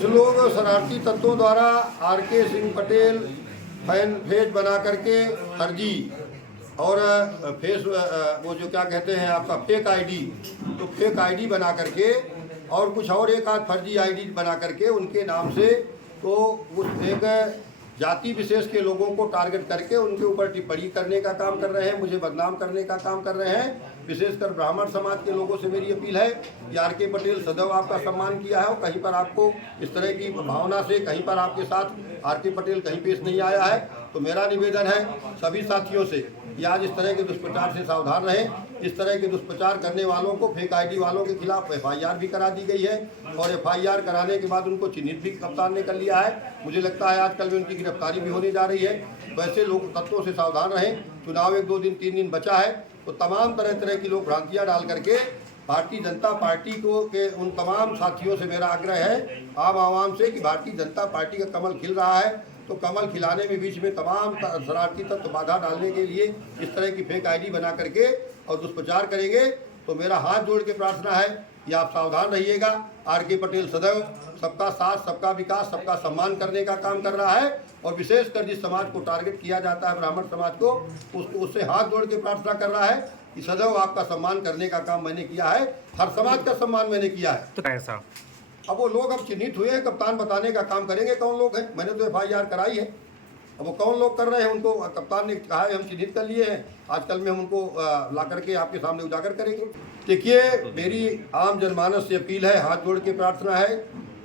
जो लोग शरारती तत्वों द्वारा R K. Singh Patel fan page बना करके फर्जी और फेस वो जो क्या कहते हैं आपका फेक आईडी, तो फेक आईडी बना करके और कुछ और एक आध फर्जी आईडी बना करके उनके नाम से तो उस एक जाति विशेष के लोगों को टारगेट करके उनके ऊपर टिप्पणी करने का काम कर रहे हैं, मुझे बदनाम करने का काम कर रहे हैं। विशेषकर ब्राह्मण समाज के लोगों से मेरी अपील है कि आर.के. पटेल सदैव आपका सम्मान किया है और कहीं पर आपको इस तरह की भावना से कहीं पर आपके साथ आर.के. पटेल कहीं पेश नहीं आया है, तो मेरा निवेदन है सभी साथियों से कि आज इस तरह के दुष्प्रचार से सावधान रहें। इस तरह के दुष्प्रचार करने वालों को, फेक आईडी वालों के खिलाफ एफआईआर भी करा दी गई है और एफआईआर कराने के बाद उनको चिन्हित भी कप्तान ने कर लिया है। मुझे लगता है आजकल में उनकी गिरफ्तारी भी होने जा रही है। वैसे लोग तत्वों से सावधान रहें। चुनाव 1-2 दिन 3 दिन बचा है, तो तमाम तरह की लोग भ्रांतियाँ डाल करके भारतीय जनता पार्टी को के उन तमाम साथियों से मेरा आग्रह है, आम आवाम से, कि भारतीय जनता पार्टी का कमल खिल रहा है, तो कमल खिलाने में बीच में तमाम शरारती तत्व बाधा डालने के लिए इस तरह की फेक आईडी बना करके और दुष्प्रचार करेंगे। तो मेरा हाथ जोड़ के प्रार्थना है कि आप सावधान रहिएगा। आर.के. पटेल सदैव सबका साथ, सबका विकास, सबका सम्मान करने का काम कर रहा है और विशेषकर जिस समाज को टारगेट किया जाता है, ब्राह्मण समाज को, उससे हाथ जोड़ के प्रार्थना कर रहा है कि सदैव आपका सम्मान करने का काम मैंने किया है, हर समाज का सम्मान मैंने किया है। तो ऐसा अब वो लोग अब चिन्हित हुए हैं, कप्तान बताने का काम करेंगे कौन लोग हैं। मैंने तो एफआईआर कराई है, अब वो कौन लोग कर रहे हैं उनको कप्तान ने कहा है हम चिन्हित कर लिए हैं, आजकल में हम उनको ला करके आपके सामने उजागर करेंगे। देखिए, मेरी आम जनमानस से अपील है, हाथ जोड़ के प्रार्थना है,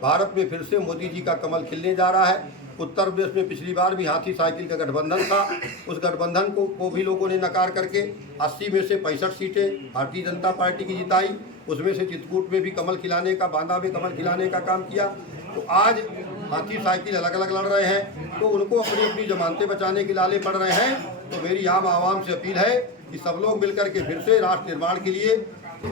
भारत में फिर से मोदी जी का कमल खिलने जा रहा है। उत्तर प्रदेश में पिछली बार भी हाथी साइकिल का गठबंधन था, उस गठबंधन को भी लोगों ने नकार करके 80 में से 65 सीटें भारतीय जनता पार्टी की जिताई। उसमें से चित्रकूट में भी कमल खिलाने का, बांदा में कमल खिलाने का काम किया। तो आज हाथी साइकिल अलग अलग लड़ रहे हैं, तो उनको अपनी अपनी जमानतें बचाने के लाले पड़ रहे हैं। तो मेरी आम आवाम से अपील है कि सब लोग मिलकर के फिर से राष्ट्र निर्माण के लिए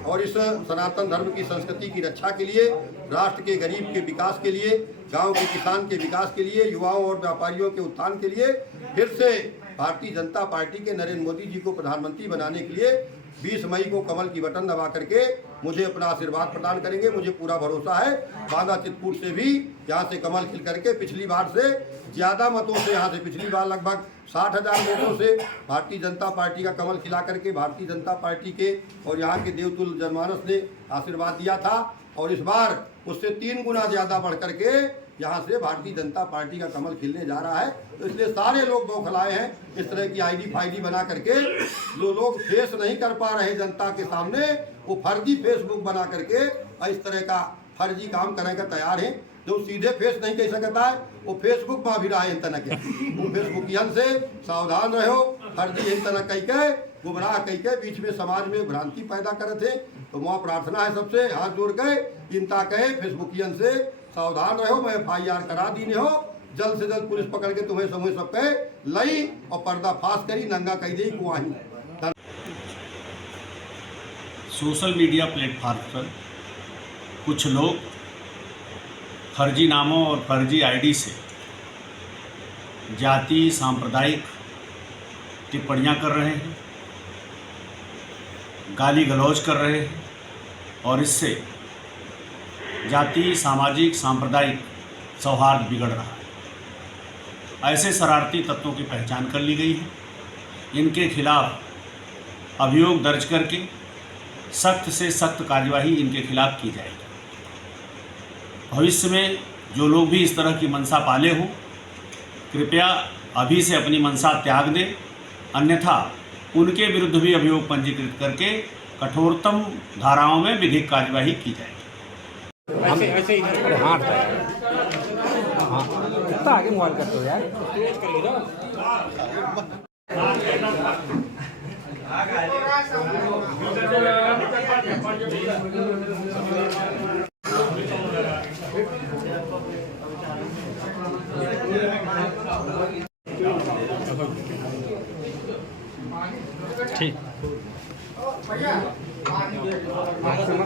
और इस सनातन धर्म की संस्कृति की रक्षा के लिए, राष्ट्र के गरीब के विकास के लिए, गांव के किसान के विकास के लिए, युवाओं और व्यापारियों के उत्थान के लिए फिर से भारतीय जनता पार्टी के नरेंद्र मोदी जी को प्रधानमंत्री बनाने के लिए 20 मई को कमल की बटन दबा करके मुझे अपना आशीर्वाद प्रदान करेंगे। मुझे पूरा भरोसा है, बांदा चित्रकूट से भी यहाँ से कमल खिल करके पिछली बार से ज़्यादा मतों से, यहाँ से पिछली बार लगभग 60,000 वोटों से भारतीय जनता पार्टी का कमल खिला करके भारतीय जनता पार्टी के और यहाँ के देवतुल्य जनमानस ने आशीर्वाद दिया था, और इस बार उससे 3 गुना ज़्यादा बढ़ करके यहाँ से भारतीय जनता पार्टी का कमल खिलने जा रहा है। तो इसलिए सारे लोग बौखलाए हैं इस तरह की आईडी फाईडी बना करके। जो लोग फेस नहीं कर पा रहे जनता के सामने, वो फर्जी फेसबुक बना करके इस तरह का फर्जी काम करने का तैयार है। जो सीधे फेस नहीं कह सकता है, वो फेसबुक में भी रहा है तना के, वो फेसबुकियन से सावधान रहो। फर्जी तना कह के, गुमराह कह के बीच में समाज में भ्रांति पैदा करे थे। तो वहाँ प्रार्थना है सबसे हाथ जोड़ के, चिंता कहे फेसबुकियन से सावधान रहो। मैं एफआईआर करा दी हो, जल्द से जल्द पुलिस पकड़ के तुम्हें समूह सबके लई और पर्दाफाश करी, नंगा कह दी कुआही। सोशल मीडिया प्लेटफॉर्म पर कुछ लोग फर्जी नामों और फर्जी आईडी से जाति सांप्रदायिक टिप्पणियां कर रहे हैं, गाली गलौज कर रहे हैं और इससे जाति, सामाजिक, सांप्रदायिक सौहार्द बिगड़ रहा है। ऐसे शरारती तत्वों की पहचान कर ली गई है। इनके खिलाफ अभियोग दर्ज करके सख्त से सख्त कार्यवाही इनके खिलाफ की जाएगी। भविष्य में जो लोग भी इस तरह की मंशा पाले हों, कृपया अभी से अपनी मंशा त्याग दें, अन्यथा उनके विरुद्ध भी अभियोग पंजीकृत करके कठोरतम धाराओं में विधिक कार्यवाही की जाएगी। ऐसे इधर हाँ कितना आगे मोबाइल करते हो यार। ठीक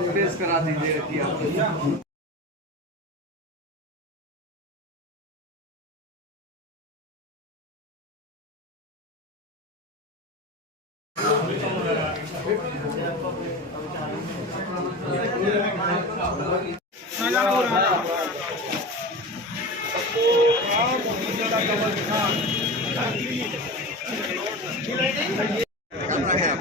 पेश करा दीजिए। कर रहे हैं आप